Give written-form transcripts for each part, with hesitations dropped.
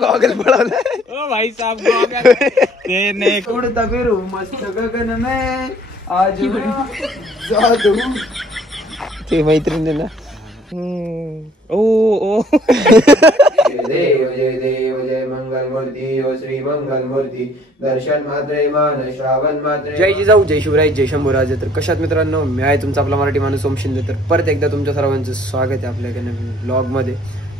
Goggle पड़ावला ओ भाई साहब goggle तेने उड़ता फिरू मस्त गगन में आज जादू ते मैत्रीण ना ओ ओ देव जय मंगल मूर्ती ओ श्री मंगल मूर्ती दर्शन मात्रे मान श्रावण मात्रे जय जिजाऊ जय शिवराय जय शंभूराज. तर कशात मित्रांनो, मी आहे तुमचा आपला मराठी माणूस ओम शिंदे. तर परत एकदा तुमच्या सर्वांचं स्वागत आहे आपल्या नवीन ब्लॉग मध्ये.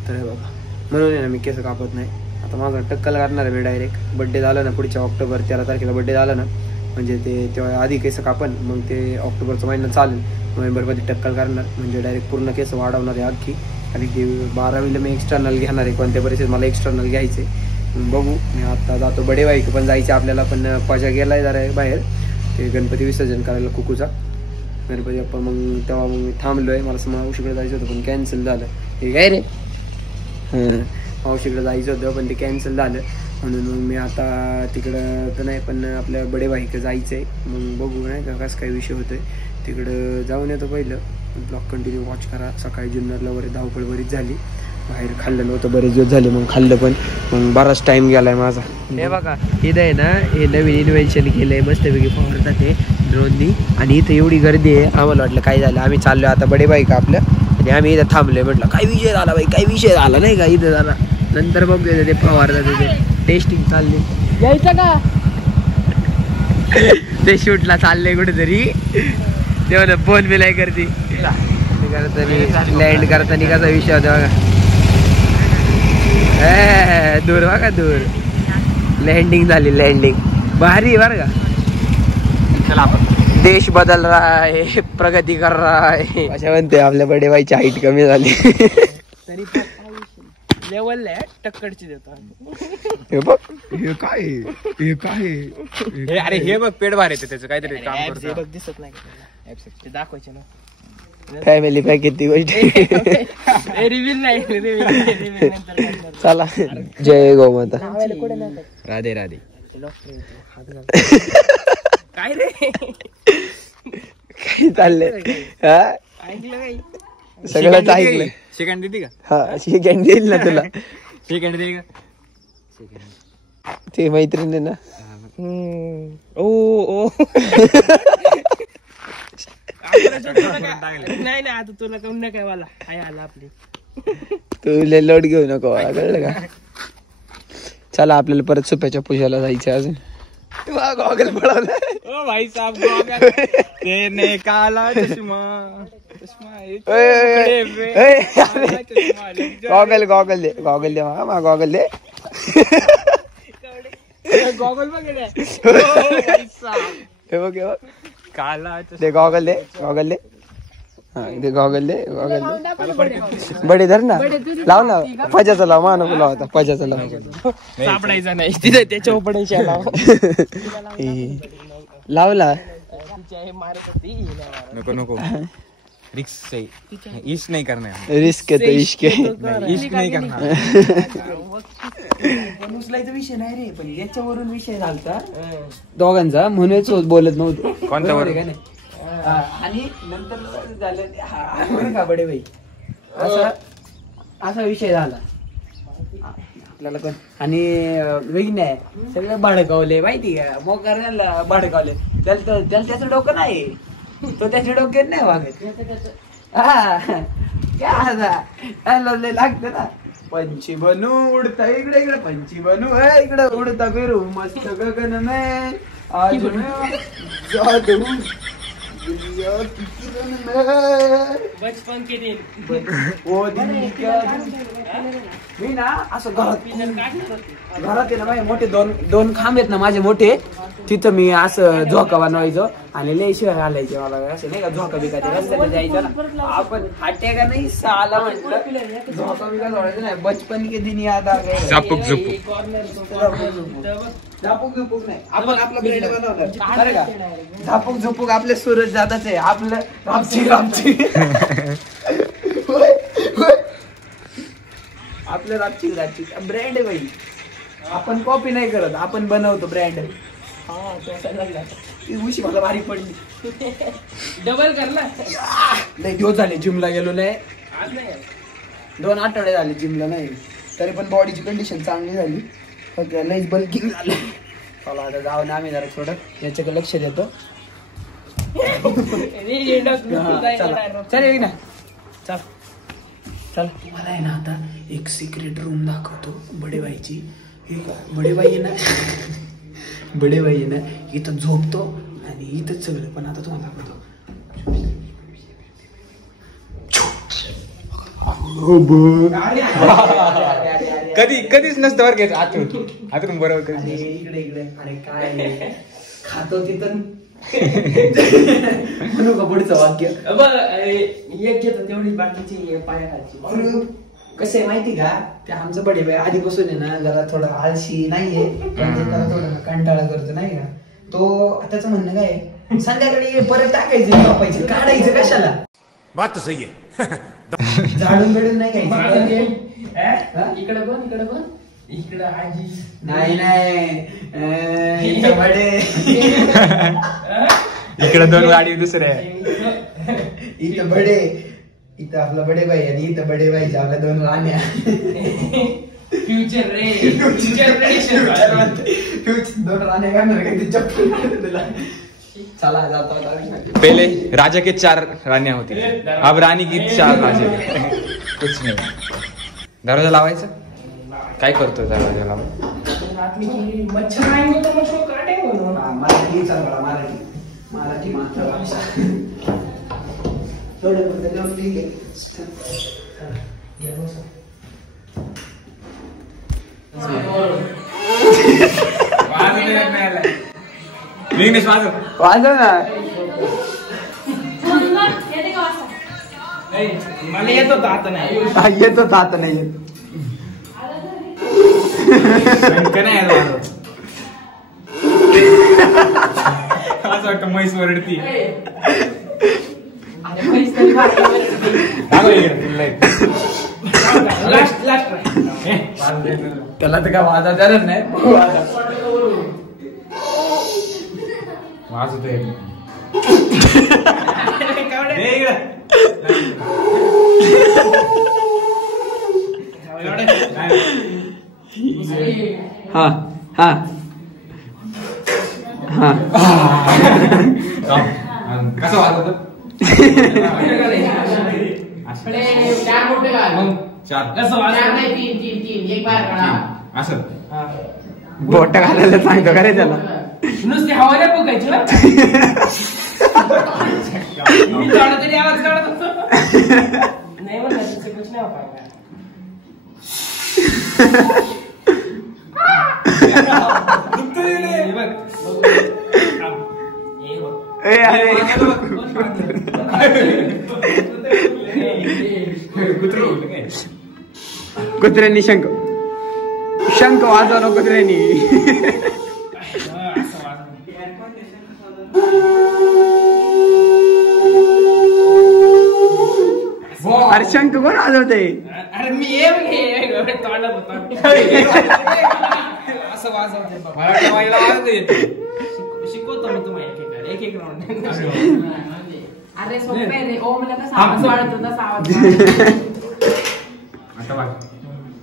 तर बाबा म्हणून आहे ना मी केस कापत नाही. आता माझा टक्कल करणार आहे मी डायरेक्ट. बड्डे झाला ना पुढच्या ऑक्टोबर 13 तारखेला बड्डे झाला ना, म्हणजे ते तेव्हा आधी केस कापन, मग ते ऑक्टोबरचा महिना चालेल, नोव्हेंबरमध्ये टक्कल करणार, म्हणजे डायरेक्ट पूर्ण केस वाढवणार आहे अख्खी. कारण की 12वीला मी एक्सटर्नल घेणार आहे. कोणत्या परिस्थितीत मला एक्सटर्नल घ्यायचे बघू. मी आता जातो बडेवाईक पण जायचे आपल्याला, पण पजा गेलाय जरा बाहेर ते गणपती विसर्जन करायला कुकूचा गणपती बाप्पा. मग तेव्हा मग मी थांबलोय. मला मावशीकडे जायचं होतं पण कॅन्सल झालं. हे काय रे मावशीकडे जायचं होतं पण ते कॅन्सल झालं, म्हणून मग मी आता तिकडं तर नाही पण आपल्या बडेवाईक जायचं आहे. मग बघू नाही का कसं काय विषय होतोय तिकडं जाऊन येतो. पहिलं ब्लॉग कंटिन्यू वॉच करा. सकाळी जुन्नरला वगैरे धावपळ बरीच झाली, बाहेर खाल्लं नव्हतं बरेच दिवस झाले, मग खाल्लं पण मग बराच टाइम गेलाय माझा. हे बघा इथं आहे ना, हे नवीन इन्व्हेन्शन केलंय मस्तपैकी फवारतात ते ड्रोननी. आणि इथं एवढी गर्दी आहे, आम्हाला वाटलं काय झालं. आम्ही चाललोय आता बडेबाईक आपलं, आणि आम्ही इथं थांबलोय. म्हटलं काय विषय झाला बाई, काय विषय झाला नाही का इथं झाला. नंतर बघ ते फवारतात ते टेस्टिंग चालली. यायचं का ते शूटला चाललंय कुठेतरी, तेव्हा फोन बिलाय करते लँड करताना कसा विषय होता बघा. दूर बघा दूर लँडिंग झाली. लँडिंग भारी बरं का. चला आपण देश बदल रहा है, प्रगती कर रहा है अशा म्हणते. आपल्या बडेबाईची हाईट कमी झाली तरी लेवल आहे टक्कडची देतो. हे बघ हे काय हे काय हे अरे हे बघ पेट बाहेर येते त्याचं काहीतरी काम करतो. बघ दिसत नाही ते दाखवायचे ना. फॅमिली पॅक किती गोष्ट रिव्हिल नाही. चला जय गोमाता. राधे राधे. काय रे काय चाललंय ऐकलं काही सगळंच ऐकलंय. सेकंड देते का? हा सेकंड देईल ना तुला. सेकंड दे का? ते मैत्रीण आहे ना. ओ ओ नाही नाही आता तुला कमी नाही काय वाला हाय आला आपली. तू लोड घेऊ नको कळलं का. चला आपल्याला परत सुप्याच्या पूजाला जायचं अजून. गॉगल पडवला ओ भाई साहब गॉगल तेने काला चष्मा गॉगल गॉगल दे गॉगल दे मा गॉगल दे गॉगल बघ हे बघ काला दे गॉगल दे गॉगल दे. हा दे गॉगल दे गॉगल दे. बडे धर ना, लाव ना पजाचा लाव. मा नको लाव आता पजाचा लाव. सापडायचा नाही तिथे त्याच्या पडायच्या लावला. नको नको रिस्क इश्क नाही करणार. रिस्क आहे तो इश्क इश्क नाही करणार. उचलायचा विषय नाही रे, पण याच्यावरून विषय झालता दोघांचा, म्हणूनच बोलत नव्हतो. कोणत्यावर? आणि नंतर झालं का बडे भाई असा विषय झाला आपल्याला पण. आणि वेगळी आहे सगळं भाडकावले माहिती का, मोकार भाडकावले. त्याला त्याचं डोकं नाही, तो त्याच्या डोक्यात नाही वागत. लागत ना. पंछी बनू उडता इकडे इकडे, पंछी बनू इकडे उडता फिरू मस्त गगन में आज जादू बचपन के दिन वो दिन क्या. मी ना असं घरात आहे ना माझे मोठे दोन खांब आहेत ना माझे मोठे, तिथं मी असं झोका बनवायचो आणि लय शिवाय घालायचे मला. असं नाही का झोका बिका रस्त्याने जायचं ना आपण हाटे का नाही साला म्हटलं झोका बिका सोडायचं नाही. बचपन के दिन याद आ गए. झापूक झुपूक झापूक झुपूक नाही, आपण आपला ब्रेड बनवलं बरं का. झापूक झुपूक आपले सूरज जातच आहे, आपलं रामची आपलं रातची ब्रँड आहे बाई. आपण कॉपी नाही करत, आपण बनवतो ब्रँड. उशी मला भारी पडली. डबल करला. लय दिवस झाले जिमला गेलो नाही. आज नाही 2 आठवडे झाले जिमला नाही, तरी पण बॉडीची कंडिशन चांगली झाली. फक्त लईच बल्किंग झालं. चला आता जाऊन आम्ही जरा थोडं याच्याकडे लक्ष देतो. चल ये ना, चल चल. मला आहे ना आता एक सिक्रेट रूम दाखवतो बडेबाईची. बडेबाई आहे ना, बडेबाई आहे ना इथं झोपतो आणि इथंच सगळं. पण आता तुम्हाला दाखवतो. कधीच नसतं बरं घ्यायचं आतून बरोबर कधी. इकडे अरे काय खातो तिथं. म्हणू का पुढचं वाक्य? एक घेतो तेवढी बाकीची पायाखालची. कसं आहे माहिती का, ते आमचं बडेबाई आधीपासून आहे ना जरा थोडं आळशी नाहीये, त्याला थोडं कंटाळा करतो नाही का. तो त्याचं म्हणणं काय, संध्याकाळी परत टाकायचं झोपायचं, काढायचं कशाला. बात तो सही है. झाडून बिडून नाही घ्यायचं. इकडे पण इकडे आजी नाही इथं बडे, इकडे 2 गाडी दुसरे. इथं बडे, इथं आपला बडेबाई आणि इथं बडेबाईच्या आपल्या 2 राण्या. फ्युचर जनरेशन 2 राण्या करणार काय ते चप्पल तुला. चला जातो. पहले राजा के 4 रानियां होती, अब रानी की 4 राजे. कुछ नाही. दरवाजा लावायचा. काय करतो दरवाजा लावून? मच्छर नाही होतो मग तो काटे म्हणून. मराठी चाल बघा, मराठी मातृभाषा. थोडं पण ठीक आहे. वाजव ना. मला येतो आता नाही. येतो आता नाही येत. असं वाटतं म्हैस वरडती. त्याला तर काय वाजा द्यायलाच नाही. वाज होते. हा हा हा. कसं वाजत? 4 असं बोट घालायला सांगतो का रे त्याला. नुसते हवाला बघायची ना. मी थोडा तरी आवाज काढत होतो. नाही म्हणलं तिथे कुछ नाही पाहिजे. कुत्र्यांनी शंख वाजवा ना कुत्र्यांनी. अरे शंख कोण वाजवते? अरे मी असं वाजवते. शिकवतो मी तुम्हाला एक राऊंड. अरे सोपे रे. ओ मला कसं आवाज वाढतो तसा आवाज.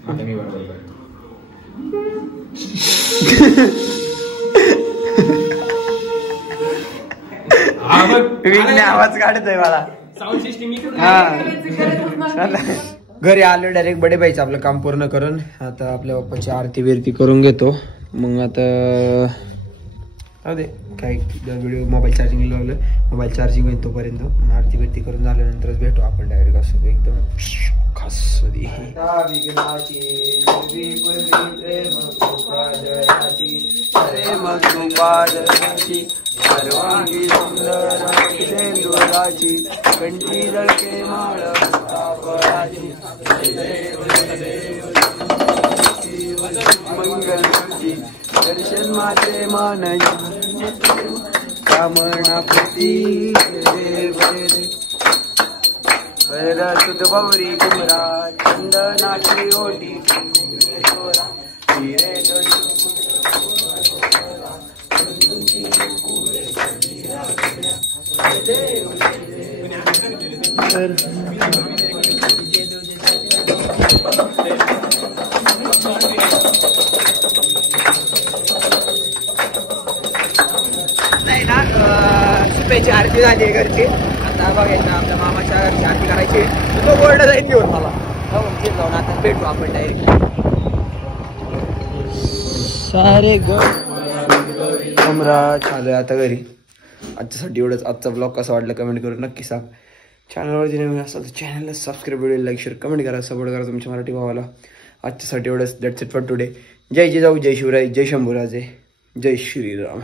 आता मी बरोबर आवाज काढत आहे मला. साऊंड सिस्टीम घरी आलो डायरेक्ट बडेबाईचं आपलं काम पूर्ण करून आता आपल्या बाप्पाची आरती बिरती करून घेतो. मग आता काय व्हिडिओ मोबाईल चार्जिंग लावलं, मोबाईल चार्जिंग होईल तोपर्यंत आरती बिरती करून झाल्यानंतरच भेटू आपण डायरेक्ट. असं एकदम खास सर्वांगी सुंदराची कंठी जळके माळ मंगलमूर्ती दर्शन माते मान कामना प्रती सुध बवरी कुमरा चंदनाची ओटी हिरे नाही ना सुप्याची आरती झाली आहे घरची. आता बघायचं आपल्या मामाच्या घरची आरती करायची. तो बोर्ड जाईल घेऊन मला जाऊन आता भेटू आपण डायरेक्ट. सारे आलोय आता घरी. आजच्यासाठी एवढंच. आजचा ब्लॉग कसा वाटला कमेंट करून नक्की सांग. चॅनलवरती नवीन असेल तर चॅनलला subscribe, video like, share, comment करा, सपोर्ट करा तुमच्या मराठी भावाला. आजच्यासाठी एवढंच. That's it for today. जय जिजाऊ, जय शिवराय, जय शंभूराजे, जय श्रीराम.